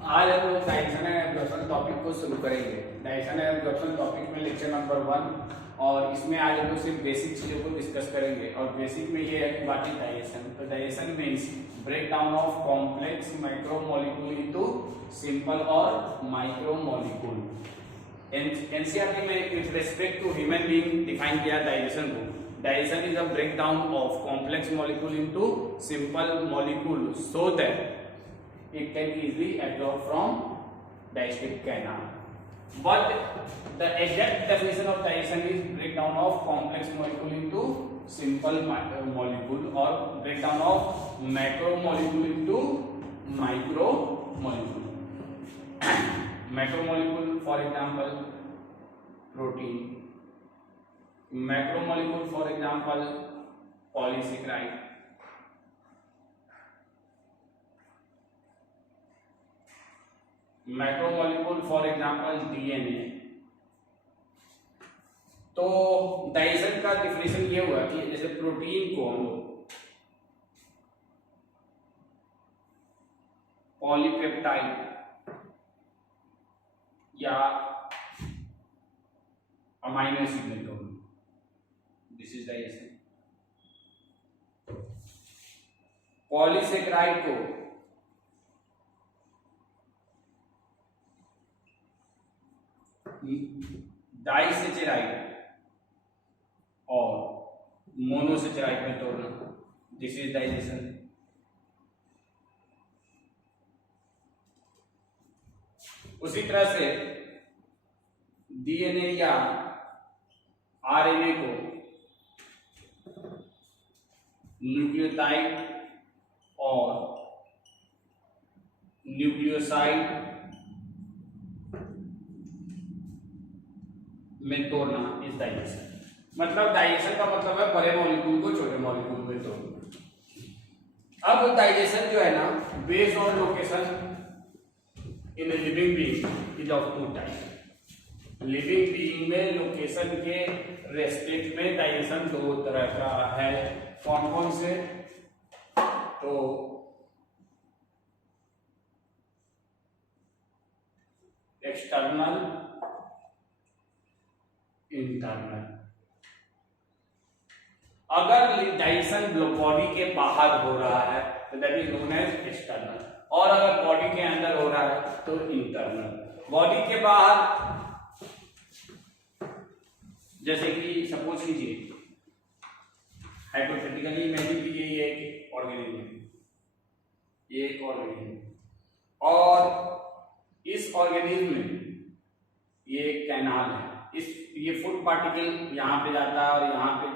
आज हम लोग डाइजेशन एंड एब्जॉर्प्शन टॉपिक को शुरू करेंगे। डाइजेशन एंड एब्जॉर्प्शन टॉपिक में लेक्चर नंबर 1 और इसमें आज हम लोग सिर्फ बेसिक चीजों को डिस्कस करेंगे। और बेसिक में ये है कि व्हाट इज डाइजेशन। तो digestion means break down of complex micromolecule into simple और माइक्रोमोलिक्यूल। एनसीईआरटी में with respect to human being define किया डाइजेशन को। Digestion is a breakdown of complex molecule into simple molecule so that it can easily absorb from digestive canal. But the exact definition of digestion is breakdown of complex molecule into simple molecule or breakdown of macromolecule into micromolecule. Macromolecule, for example, protein. Macromolecule, for example, polysaccharide. Macromolecule, for example, DNA. तो digestion का definition ये हुआ कि जैसे protein को हम लोग polypeptide या अमाइनो एसिड में तोड़, दिस इज डाइजेशन। पॉलीसेकेराइड को डाइसेचेराइड और मोनोसेचेराइड में तोड़ना, दिस इज डाइजेशन। उसी तरह से डीएनए या आरएनए को न्यूक्लियोटाइड और न्यूक्लियोसाइड में तोड़ना इस डाइजेशन। मतलब डाइजेशन का मतलब है बड़े मॉलिक्यूल को छोटे मॉलिक्यूल में तोड़ना। अब डाइजेशन जो है ना, based on location in living being is of 2 type. Living being में लोकेशन के रेस्पेक्ट में डाइजेशन 2 तरह का है। कौन कौन से? तो एक्सटर्नल, इंटरनल। अगर डाइजेशन बॉडी के बाहर हो रहा है तो that is known as external, और अगर बॉडी के अंदर हो रहा है तो इंटरनल। बॉडी के बाहर जैसे कि सपोज कीजिए, हाइपोथेटिकली इमेजिन कीजिए ये एक ऑर्गेनिज्म है, ये एक ऑर्गेनिज्म, और इस ऑर्गेनिज्म में ये एक कैनाल है। ये फूड पार्टिकल यहाँ पे जाता है और यहाँ पे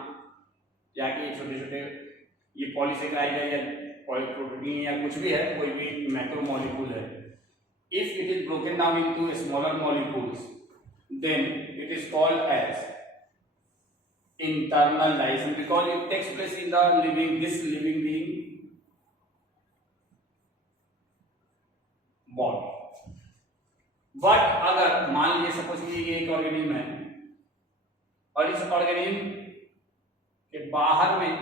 जाके छोटे छोटे ये पॉलीसेकेराइड है या प्रोटीन या कुछ भी है, कोई भी मैक्रोमोलिक्यूल है। If it is broken down into smaller molecules then it is called as internal digestion because it takes place in the living being body. But अगर मान लीजिए सपोज कि ये एक ऑर्गेनिज्म है और इस ऑर्गेनिज्म के बाहर में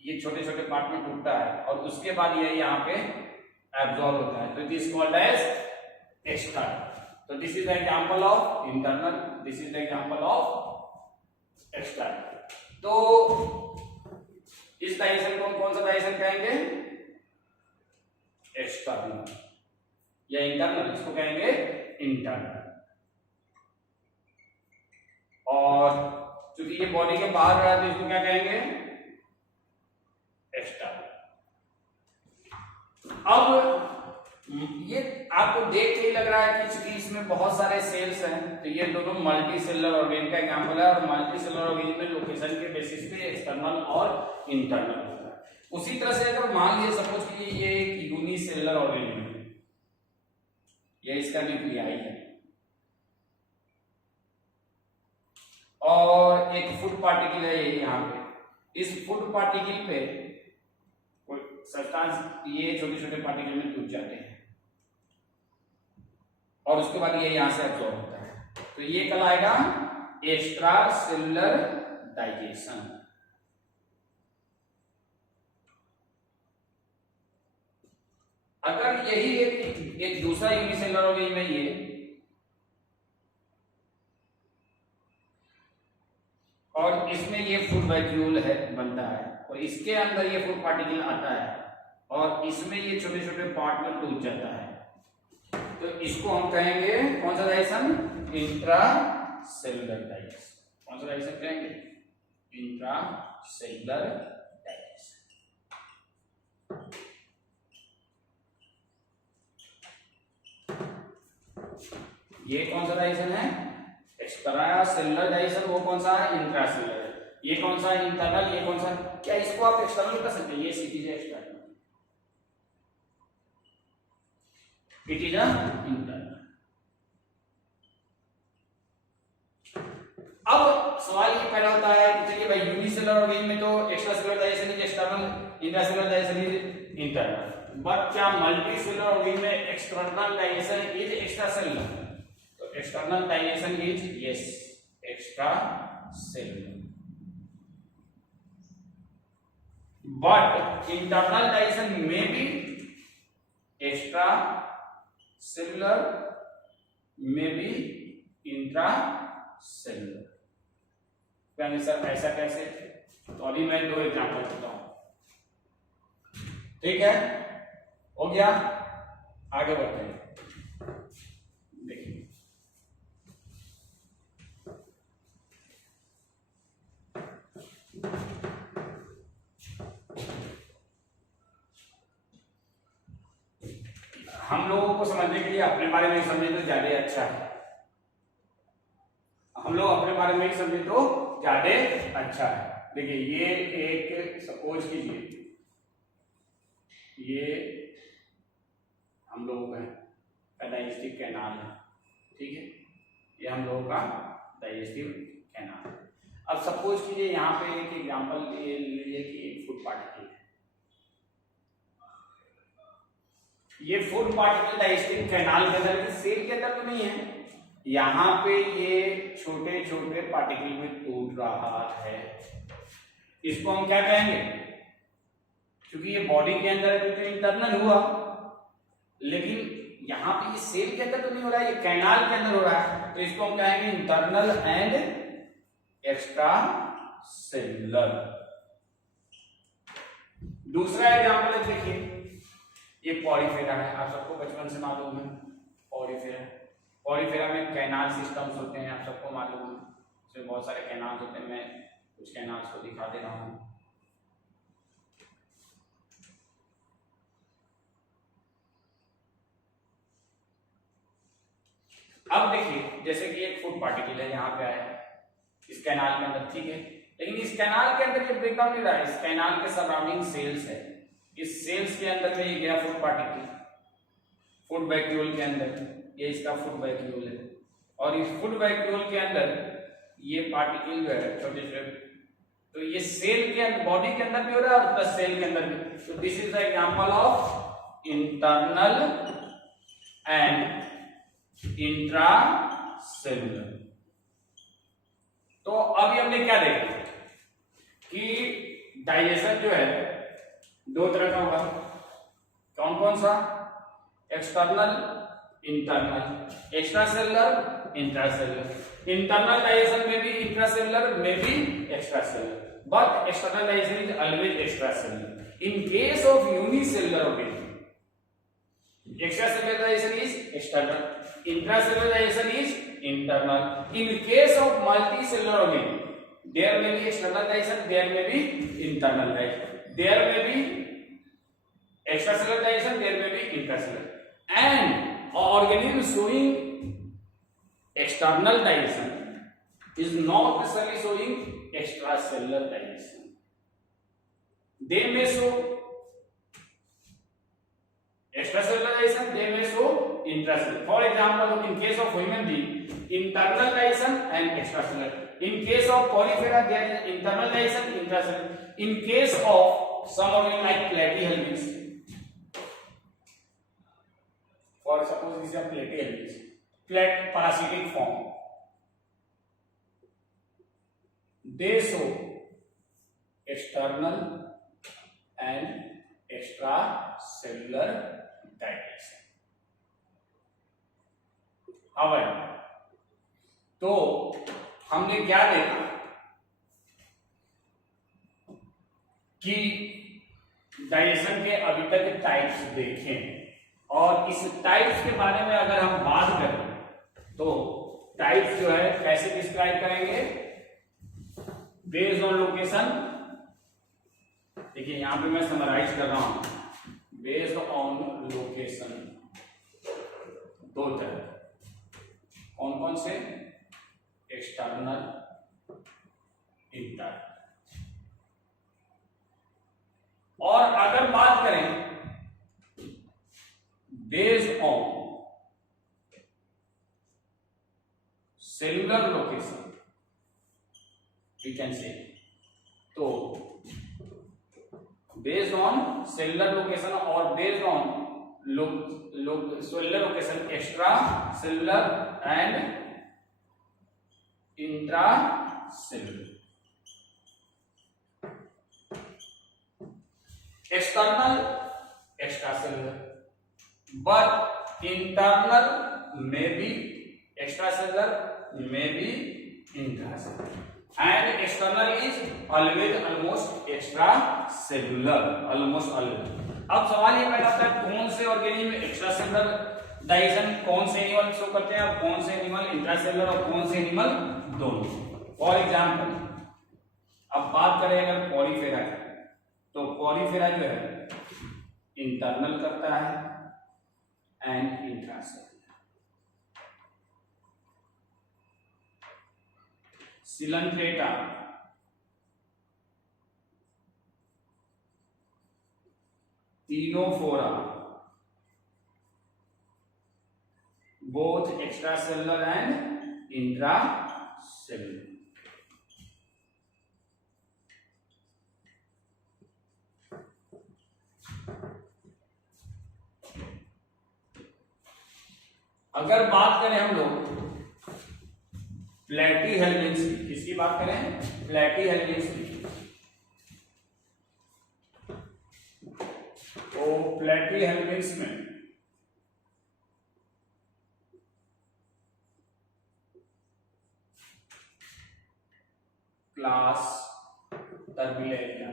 ये छोटे छोटे पार्ट में टूटता है और उसके बाद ये यहाँ पे एब्जॉर्ब होता है, तो it is called as external. तो this is the example of internal, this is the example of external. तो इस डाइजेशन को हम कौन सा डाइजेशन कहेंगे? एक्सटर्नल या इंटरनल, इसको कहेंगे इंटरनल। और चूंकि ये बॉडी के बाहर रहा है तो इसको क्या कहेंगे? एक्सटर्नल। अब ये आपको देख के ही लग रहा है कि चूंकि इसमें बहुत सारे सेल्स हैं तो ये दोनों मल्टी सेलुलर ऑर्गेन का एग्जांपल है, और मल्टी सेलुलर ऑर्गेन में लोकेशन के बेसिस पे एक्सटर्नल और इंटरनल होता है। उसी तरह से अगर मान लीजिए सपोज कि ये एक यूनिसेलुलर ऑर्गेनिज्म है, ये इसका न्यूक्लियाई है, और एक फूड पार्टिकल है ये यहाँ पे। इस फूड पार्टिकल पे कोई सब्सटेंस, ये छोटे छोटे पार्टिकल में टूट जाते हैं और उसके बाद ये यहां से एब्जॉर्ब होता है, तो ये कहलाएगा एक्स्ट्रा सेलुलर डाइजेशन। अगर यही एक दूसरा यूनिसेलुलर ऑर्गेनिज्म है ये, और इसमें ये फूड वैक्यूल है बनता है, और इसके अंदर ये फूड पार्टिकल आता है, और इसमें ये छोटे छोटे पार्ट में टूट जाता है। तो इसको हम कहेंगे कौन सा डाइजेशन? Intracellular digestion. कौन सा डाइजेशन कहेंगे? Intracellular digestion. ये कौन सा डाइजेशन है? Extra cellular digestion. वो कौन सा है? इंट्रासेलुलर। ये कौन सा है? इंटरनल। ये कौन सा? क्या इसको आप एक्सटर्नल कर सकते हैं? ये it is external, it is internal. अब सवाल ये पैदा होता है कि चलिए भाई यूनिसेलुलर ऑर्गेनिज्म में तो extra cellular digestion is external, intracellular digestion is internal, but क्या मल्टी सेलुलर ऑर्गेनिज्म में external digestion is extra cellular? तो external digestion is yes extra cellular, but internal digestion में भी एक्स्ट्रा सेलुलर में भी intra cellular. कहेंगे sir ऐसा कैसे? तो अभी मैं दो एग्जांपल देता हूं, ठीक है? हो गया, आगे बढ़ते हैं। देखिए हम लोगों को समझने के लिए अपने बारे में समझे तो ज्यादा अच्छा है। हम लोग अपने बारे में ही समझे तो ज्यादा अच्छा है। देखिए ये एक सपोज कीजिए, ये हम लोगों का डाइजेस्टिव कैनाल है, ठीक है? ये हम लोगों का डाइजेस्टिव कैनाल है। अब सपोज कीजिए यहाँ पे एक एग्जांपल ये लीजिए कि एक फूड पार्टिकल है। ये फूड पार्टिकल डाइजेस्टिव कैनाल के अंदर, सेल के अंदर तो नहीं है, यहाँ पे ये छोटे छोटे पार्टिकल में टूट रहा है। इसको हम क्या कहेंगे? क्योंकि ये बॉडी के अंदर तो इंटरनल हुआ, लेकिन यहाँ पे ये सेल के अंदर तो नहीं हो रहा है, ये कैनाल के अंदर हो रहा है, तो इसको हम कहेंगे इंटरनल एंड एक्स्ट्रा सेलुलर। दूसरा एग्जांपल देखिए, ये पॉलीफेरा है, आप सबको बचपन से मालूम है पॉलीफेरा। पॉलीफेरा में कैनाल सिस्टम्स होते हैं, आप सबको मालूम है, इसमें बहुत सारे कैनाल्स होते हैं। मैं कुछ कैनाल्स को दिखा दे रहा हूं। अब देखिए जैसे कि एक फूड पार्टिकल है, यहाँ पे आया इस कैनाल के अंदर, ठीक है? लेकिन इस कैनाल के अंदर ये ब्रेकडाउन नहीं रहा है, इस कैनाल के सराउंडिंग सेल्स है, इस सेल्स के अंदर में ये गया फूड पार्टिकल, फूड वैक्यूल के अंदर, ये इसका फूड वैक्यूल है, और इस फूड वैक्यूल के अंदर ये पार्टिकल जो है छोटे छोटे, तो ये सेल के अंदर, बॉडी के अंदर भी हो रहा है और प्लस सेल के अंदर भी। तो this is the example of internal and intra cellular. तो अभी हमने क्या देखा कि डाइजेशन जो है दो तरह का होगा। कौन कौन सा? External, internal, extra cellular, intracellular. Internal digestion में भी इंट्रासेलुलर में भी extra cellular, but external digestion is always extra cellular. In case of unicellular organism, extracellular digestion is external, intracellular digestion is internal. In case of multicellular organism, there may be external digestion, there may be internal digestion, there may be extracellular digestion, there may be intracellular. And organism showing external digestion is not necessarily showing extracellular digestion. They may show extracellular digestion, they may show intracellular. For example, in case of human being, internal digestion and extracellular. In case of polyphera, there is internal digestion, intracellular. In case of some organ like platyhelminths, for suppose this is a platyhelminths, parasitic form, they show external and extracellular digestion. अवयव। तो हमने क्या देखा कि digestion के अभी तक types देखे, और इस टाइप्स के बारे में अगर हम बात करें तो टाइप्स जो है कैसे डिस्क्राइब करेंगे, बेस्ड ऑन लोकेशन। देखिए यहां पे मैं समराइज कर रहा हूं, बेस्ड ऑन लोकेशन दो तरह, कौन कौन से, एक्सटर्नल, इंटरनल। और अगर बात करें based on cellular location we can say, तो बेस्ड ऑन सेलुलर लोकेशन और based on cellular location, extra cellular and intra cellular. External, extra cellular, but internal may be extracellular, may be intracellular, and external is always almost extracellular, almost always। अब सवाल ये पैदा होता है कौन से organism में एक्स्ट्रा सेलुलर डाइजेशन, कौन से एनिमल शो करते हैं, और कौन से एनिमल इंट्रासेलुलर और कौन से एनिमल दोनों। फॉर एग्जाम्पल अब बात करें अगर पॉलीफेरा की, तो पॉलीफेरा जो है इंटरनल करता है and intracellular. Coelenterata ctenophora both extracellular and intracellular. अगर बात करें हम लोग प्लैटीहेल्मिन्थ्स की, किसकी बात करें, प्लैटीहेल्मिन्थ्स की, तो प्लैटीहेल्मिन्थ्स में class turbellaria,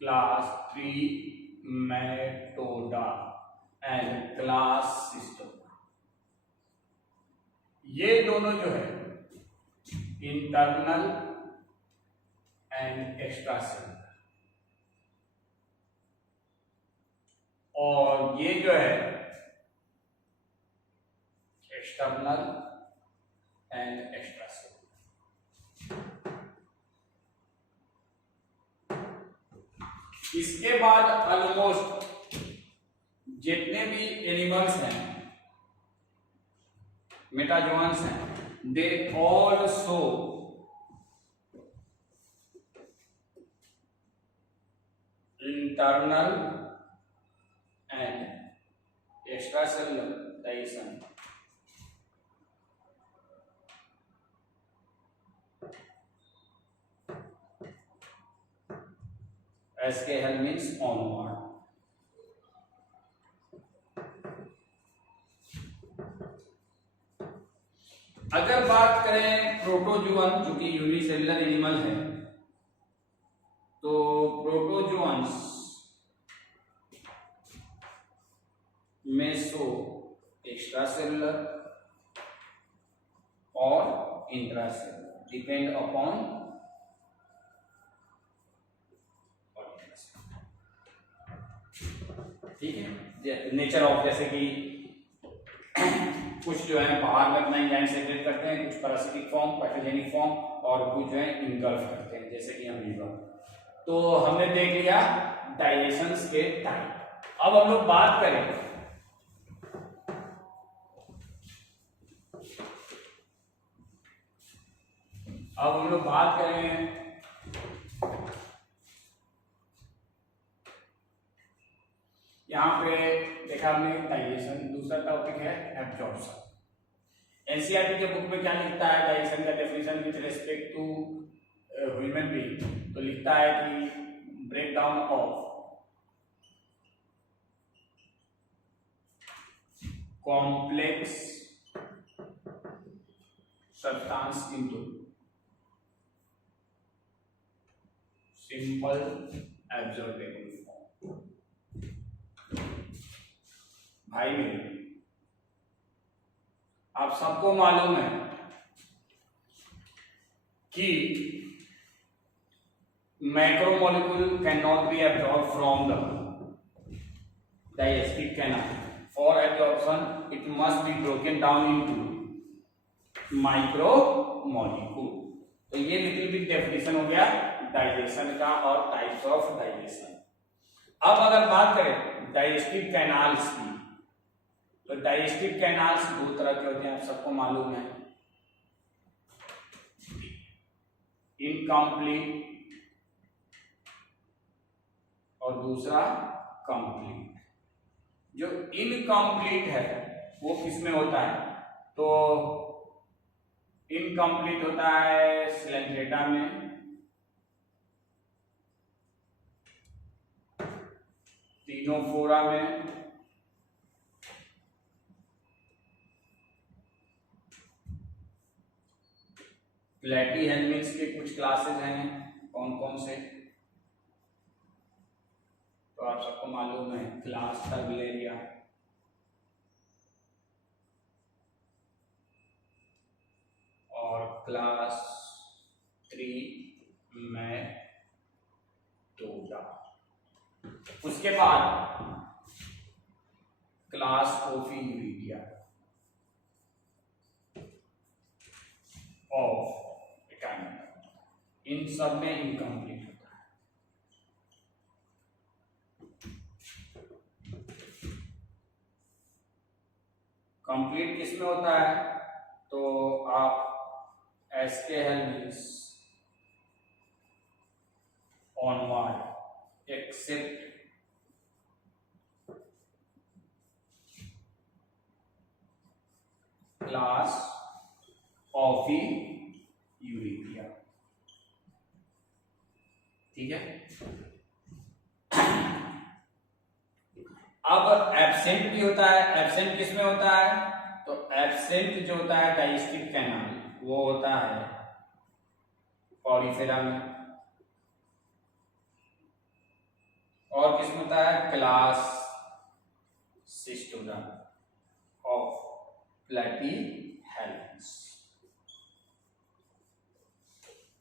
class trematoda and class cestoda, ये दोनों जो है इंटरनल एंड एक्स्ट्रासेलुलर, और ये जो है एक्सटर्नल एंड एक्स्ट्रासेलुलर। इसके बाद ऑलमोस्ट जितने भी एनिमल्स हैं, मेटाजोन्स हैं, they also internal and extracellular digestion. एसके हेल्मिन्थ्स ऑनवर्ड। अगर बात करें प्रोटोजुअन जो कि यूनिसेलुलर एनिमल है, तो प्रोटोजुअन्स में सो एक्स्ट्रासेलुलर और इंट्रासेलुलर डिपेंड अपॉन ठीक है नेचर ऑफ, जैसे कि कुछ जो है बाहर में अपना एंजाइम सेक्रेट करते हैं, कुछ पैरासिटिक फॉर्म, पैथोजेनिक फॉर्म, और कुछ जो है इनगल्फ करते हैं जैसे कि अमीबा। तो हमने देख लिया डाइजेशन के टाइप। अब हम लोग बात करें यहाँ पे देखा हमने डाइजेशन, दूसरा टॉपिक है एब्जॉर्प्शन। एनसीईआरटी के बुक में क्या लिखता है डाइजेशन का definition with respect to human being, तो लिखता है कि break down of complex substance into simple absorbable form। भाई मेरे, आप सबको मालूम है कि macromolecule can not be absorb from the digestive canal. For absorption, it must be broken down into micromolecule. तो ये लिटिल बिट डेफिनेशन हो गया डाइजेशन का और टाइप्स ऑफ डाइजेशन। अब अगर बात करें डाइजेस्टिव कैनाल्स की, तो डाइजेस्टिव कैनाल्स दो तरह के होते हैं, आप सबको मालूम है, इनकम्प्लीट और दूसरा कंप्लीट। जो इनकम्प्लीट है वो किसमें होता है, तो इनकम्प्लीट होता है सिलेंट्रेटा में, टिनोफोरा में, प्लेटीहेल्मिन्थ्स के कुछ क्लासेस हैं, कौन कौन से, तो आप सबको मालूम है, क्लास टर्बुलेरिया, और क्लास 3 में टोडा। उसके बाद क्लास ओफियूरिडिया ऑफ एकाइना, इन सब में इनकम्प्लीट होता है। कंप्लीट किसमें होता है, तो आप एस्केहेल्मिन्थ्स ऑनवर्ड एक्सेप्ट क्लास ओफियूरिडिया, ठीक है। अब एब्सेंट भी होता है, एब्सेंट किसमें होता है, तो एब्सेंट जो होता है डाइजेस्टिव कैनाल वो होता है पॉलीफेरा में, और किसमें होता है, क्लास सिस्टोडा ऑफ प्लेटीहेल्मिन्थ्स,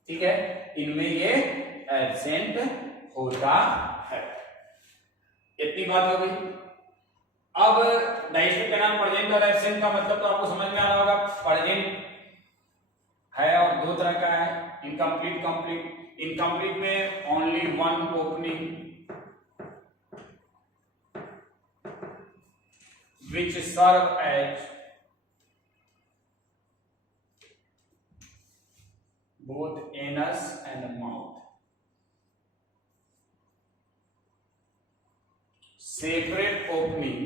ठीक है। इनमें ये एब्सेंट होता है। इतनी बात हो गई। अब डाइजेस्टिव कैनाल प्रेजेंट और एब्सेंट का मतलब तो आपको समझ में आ रहा होगा। प्रेजेंट है और दो तरह का है, इनकम्प्लीट, कंप्लीट। इनकम्प्लीट में only one opening which serve as both anus and mouth. Separate opening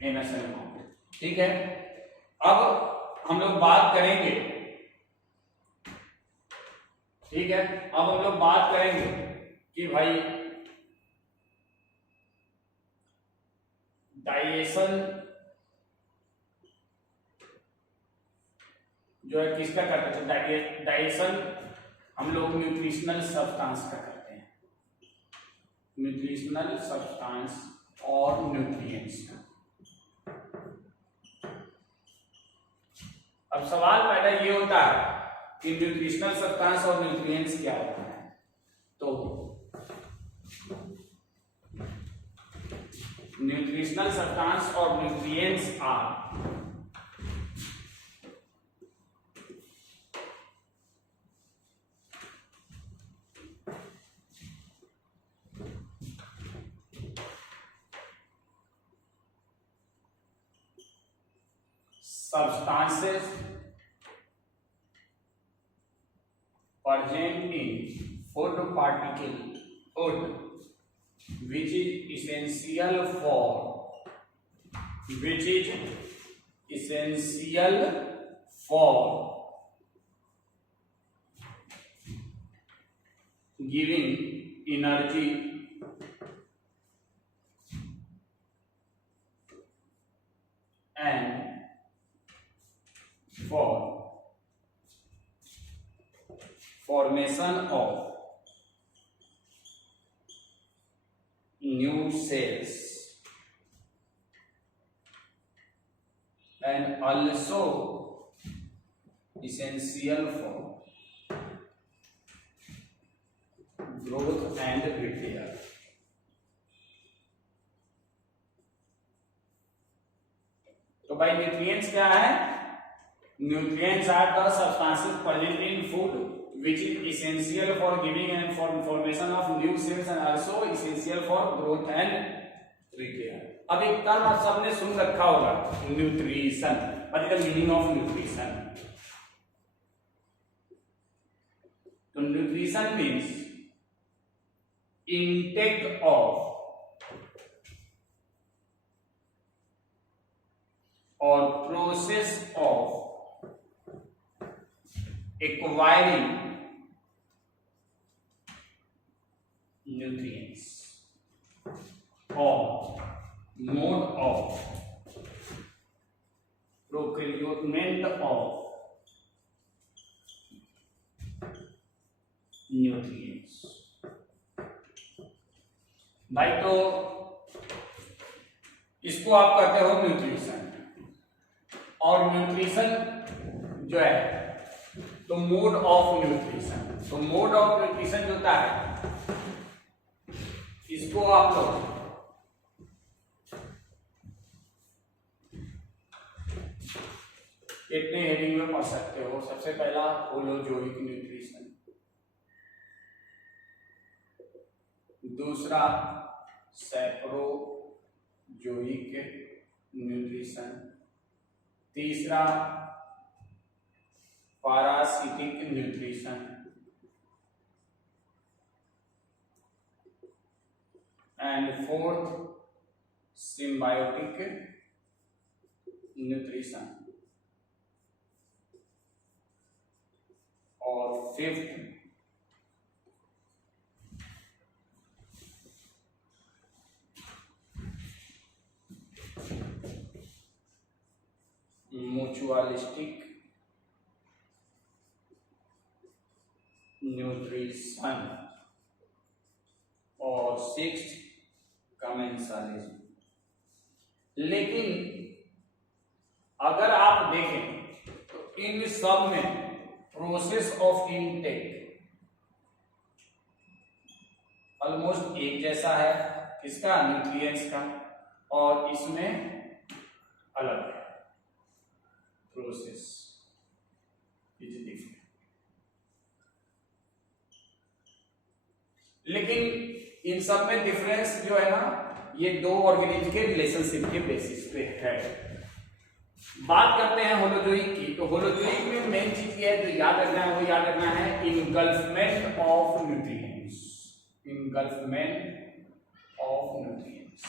anus and mouth, ठीक है। अब हम लोग बात करेंगे, ठीक है, अब हम लोग बात करेंगे कि भाई डाइजेशन जो है किसका करते हैं, डाइजेशन हम लोग न्यूट्रिशनल सब्सटेंस का करते हैं, न्यूट्रिशनल सब्सटेंस और न्यूट्रिएंट्स का। अब सवाल पहला ये होता है कि न्यूट्रिशनल सब्सटेंस और न्यूट्रिएंट्स क्या होता है, तो न्यूट्रिशनल सब्सटेंस और nutrients are substances present in food which is essential for giving energy and for formation of new cells and also essential for growth and repair. तो भाई न्यूट्रिएंट्स क्या है? Nutrients are the substances present in food which is essential for giving and for formation of new cells and also essential for growth and repair. अब एक term आप सबने सुन रखा होगा, nutrition. What is the meaning of nutrition? तो nutrition means intake of or process of acquiring nutrients or mode of procurement of nutrients. भाई तो इसको आप कहते हो न्यूट्रिशन. और न्यूट्रिशन जो है तो मोड ऑफ न्यूट्रिशन. तो मोड ऑफ न्यूट्रिशन जो होता है इसको आप लोग इतने हेडिंग में पढ़ सकते हो. सबसे पहला होलोजोइक न्यूट्रिशन, दूसरा सैप्रोजोइक न्यूट्रिशन, तीसरा parasitic nutrition and fourth symbiotic nutrition और फिफ्थ म्यूचुअलिस्टिक न्यूट्रिशन और सिक्स्थ कमेंसलिज्म. लेकिन अगर आप देखें तो इन सब में प्रोसेस ऑफ इनटेक ऑलमोस्ट एक जैसा है. किसका? न्यूट्रिएंट्स का. और इसमें अलग है. Process is different. लेकिन इन सब में डिफरेंस जो है ना ये दो ऑर्गेनिज्म के रिलेशनशिप के बेसिस पे है. बात करते हैं होलोजोइक की. तो होलोजोइक में मेन चीज ये है जो याद रखना है वो याद रखना है engulfment of nutrients. Engulfment of nutrients.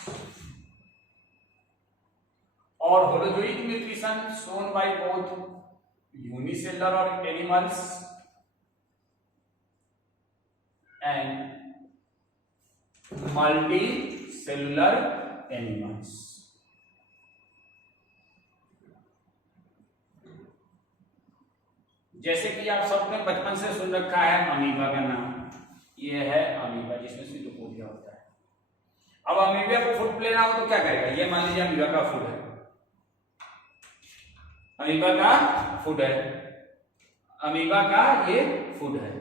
और holozoic nutrition shown by both unicellular or animals and multicellular animals. जैसे कि आप सबने बचपन से सुन रखा है अमीबा का नाम. ये है अमीबा जिसमें सिटोपोडिया होता है. अब अमीबा को फूड लेना हो तो क्या करेगा? ये मान लीजिए अमीबा का फूड है. अमीबा का फूड है. अमीबा का ये फूड है.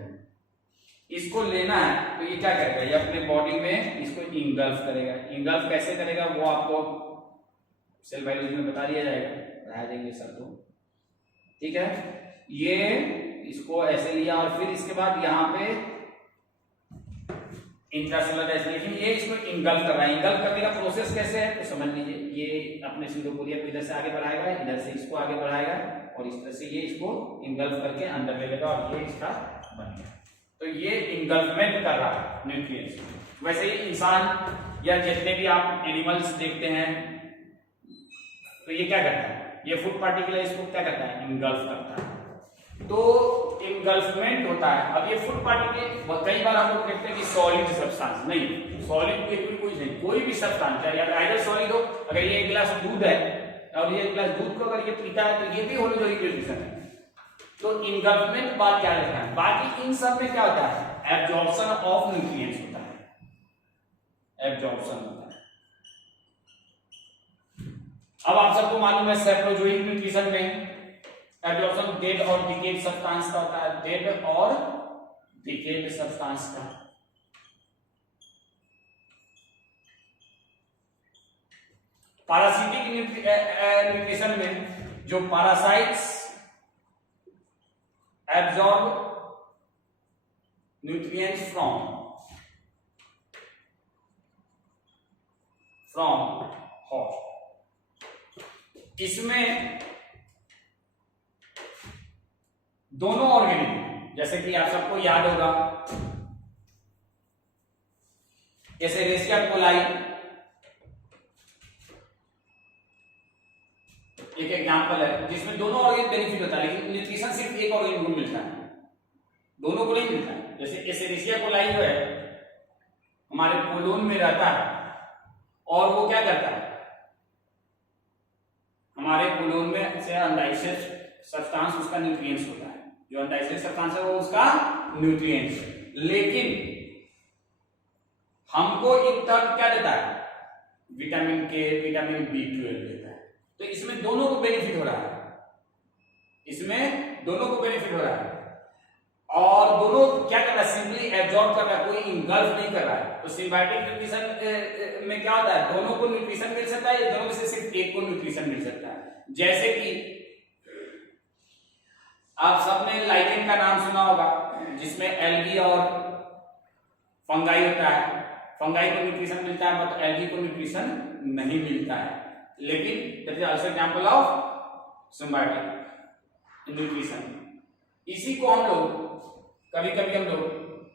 इसको लेना है तो ये क्या करेगा? ये अपने बॉडी में इसको इंगल्फ करेगा. इंगल्फ कैसे करेगा वो आपको सेल बायोलॉजी में बता दिया जाएगा, पढ़ा देंगे सर. तो ठीक है. ये इसको ऐसे लिया और फिर इसके बाद यहाँ पे इंट्रासेलुलर ऐसे, लेकिन ये इसको इंगल्फ कर रहा है. इंगल्फ करने का प्रोसेस कैसे है तो समझ लीजिए. ये अपने सिटोपोडिया को इधर से आगे बढ़ाएगा, इधर से इसको आगे बढ़ाएगा और इस तरह से ये इसको इंगल्फ करके अंदर ले लेगा और ये इसका बन गया. तो ये इंगल्फमेंट कर रहा है न्यूट्रिएंट्स. वैसे ही इंसान या जितने भी आप एनिमल्स देखते हैं तो ये क्या करता है? ये फूड पार्टिकल इसको क्या करता है? इंगल्फ करता है. तो इनगल्फमेंट होता है। अब ये फूड पार्टिकल कई बार हम लोग कहते हैं कि सॉलिड सब्सटेंस, नहीं, सॉलिड कोई नहीं, कोई भी सब्सटेंस है, आइदर सॉलिड हो, अगर ये एक गिलास दूध है और ये गिलास दूध को अगर ये पीता है तो ये भी होलोजोइक न्यूट्रिशन है। तो इनगल्फमेंट बात क्या रहता है, बाकी इन सब में क्या होता है, एब्जॉर्प्शन ऑफ न्यूट्रिएंट्स होता है, एब्जॉर्प्शन होता है। अब आप सबको मालूम है सेप्रोजोइक न्यूट्रिशन में एब्जॉर्प्शन डेड और डिकेड सब्सटेंस का होता है, डेड और डिकेड सब्सटेंस का। पैरासिटिक न्यूट्रिशन में जो parasites absorb nutrients from hot, इसमें दोनों ऑर्गेनिज्म, जैसे कि आप सबको याद होगा एसेरेसिया कोलाई एक एग्जांपल है जिसमें दोनों ऑर्गेन बेनिफिट होता है, लेकिन न्यूट्रिशन सिर्फ एक ऑर्गेन को मिलता है, दोनों को नहीं मिलता है। जैसे एसेरेसिया कोलाई जो है हमारे कोलोन में रहता है और वो क्या करता है, हमारे कोलोन में से अनडाइजेस्ट सब्सटेंस उसका न्यूट्रिएंट्स होता है, जो अनडाइजेस्ट सब्सटेंस है वो उसका न्यूट्रिएंट्स है। लेकिन हमको एक तरफ क्या देता है, विटामिन के, विटामिन B12 देता है। तो इसमें दोनों को बेनिफिट हो रहा है, इसमें दोनों को बेनिफिट हो रहा है और दोनों क्या कर रहा है, सिंपली एब्जॉर्ब कर रहा है, कोई इंगल्फ नहीं कर रहा है। तो सिम्बायोटिक न्यूट्रिशन में क्या होता है, दोनों को न्यूट्रिशन मिल सकता है या दोनों में से सिर्फ एक को न्यूट्रिशन मिल सकता है। जैसे कि आप सबने लाइकेन का नाम सुना होगा जिसमें एल्गी और फंगाई होता है, फंगाई को न्यूट्रिशन मिलता है बट एल्गी को न्यूट्रिशन नहीं मिलता है, लेकिन that is also example of symbiotic nutrition. इसी को हम लोग कभी कभी हम लोग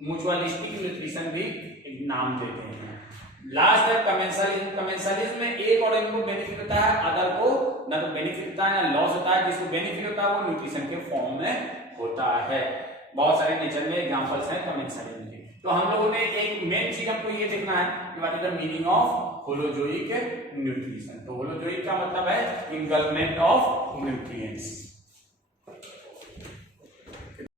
म्यूचुअलिस्टिक न्यूट्रिशन भी एक नाम देते हैं। लास्ट है कमेंसलिज्म। कमेंसलिज्म में एक ऑर्गेन को बेनिफिट होता है, अदर को ना तो बेनिफिट होता है ना लॉस होता है, जिसको बेनिफिट होता है वो न्यूट्रिशन के फॉर्म में होता है। बहुत सारे नेचर में एग्जांपल्स हैं कमेंसलिज्म के। तो हम लोगों ने एक मेन चीज हमको ये देखना है कि what is the meaning of holozoic nutrition. तो होलोजोइक का मतलब है इंगल्फमेंट ऑफ न्यूट्रिएंट्स।